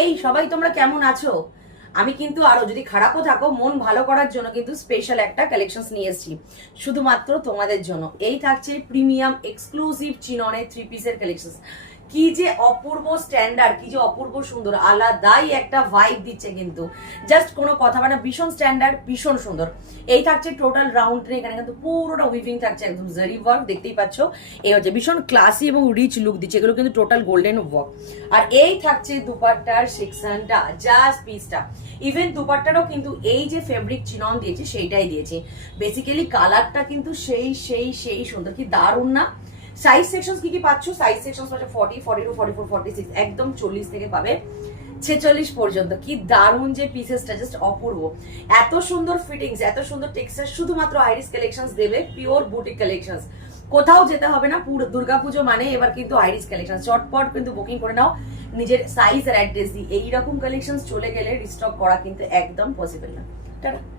এই সবাই তোমরা কেমন আছো? আমি কিন্তু আরো যদি খারাপও থাকো মন ভালো করার জন্য কিন্তু স্পেশাল একটা কালেকশনস নিয়ে এসেছি শুধুমাত্র তোমাদের জন্য। এই থাকছে প্রিমিয়াম এক্সক্লুসিভ চিননের 3 পিসের কালেকশনস। কি যে অপূর্ব স্ট্যান্ডার্ড, কি যে অপূর্ব সুন্দর, আলাদাই একটা ভাইব দিচ্ছে কিন্তু। জাস্ট কোনো কথা মানে ভীষণ স্ট্যান্ডার্ড, ভীষণ সুন্দর। এই থাকছে টোটাল রাউন্ড ট্রে, এখানে কিন্তু পুরোটা উইভিং থাকছে, একদম জারি ওয়ার্ক, দেখতেই পাচ্ছ। এই হচ্ছে ভীষণ ক্লাসি এবং রিচ লুক দিচ্ছে, এগুলো কিন্তু টোটাল গোল্ডেন ওয়ার্ক। আর এই থাকছে দুপাট্টার সেকশনটা, জাস্ট পিসটা। ইভেন দুপাট্টারও কিন্তু এই যে ফেব্রিক চিনন দিয়েছে সেইটাই দিয়েছে। বেসিক্যালি কালারটা কিন্তু সেই সেই সেই সুন্দর, কি দারুণ না? সাইজ সেকশন কি কি পাচ্ছ? সাইজ সেকশন পাচ্ছ 40, 42, 44, 46, একদম 40 থেকে পাবে 46 পর্যন্ত। কি দারুণ যে পিসেসটা, জাস্ট অপূর্ব। এত সুন্দর ফিটিংস, এত সুন্দর টেক্সচার শুধুমাত্র আইরিস কালেকশনস দেবে, পিওর বুটিক কালেকশনস। কোথাও যেতে হবে না, পুরো দুর্গাপুজো মানে এবার কিন্তু আইরিস কালেকশন। চটপট কিন্তু বুকিং করে নাও নিজের সাইজ আর অ্যাড্রেস দিয়ে। এইরকম কালেকশন চলে গেলে রিস্টক করা কিন্তু একদম পসিবল না। টাটা।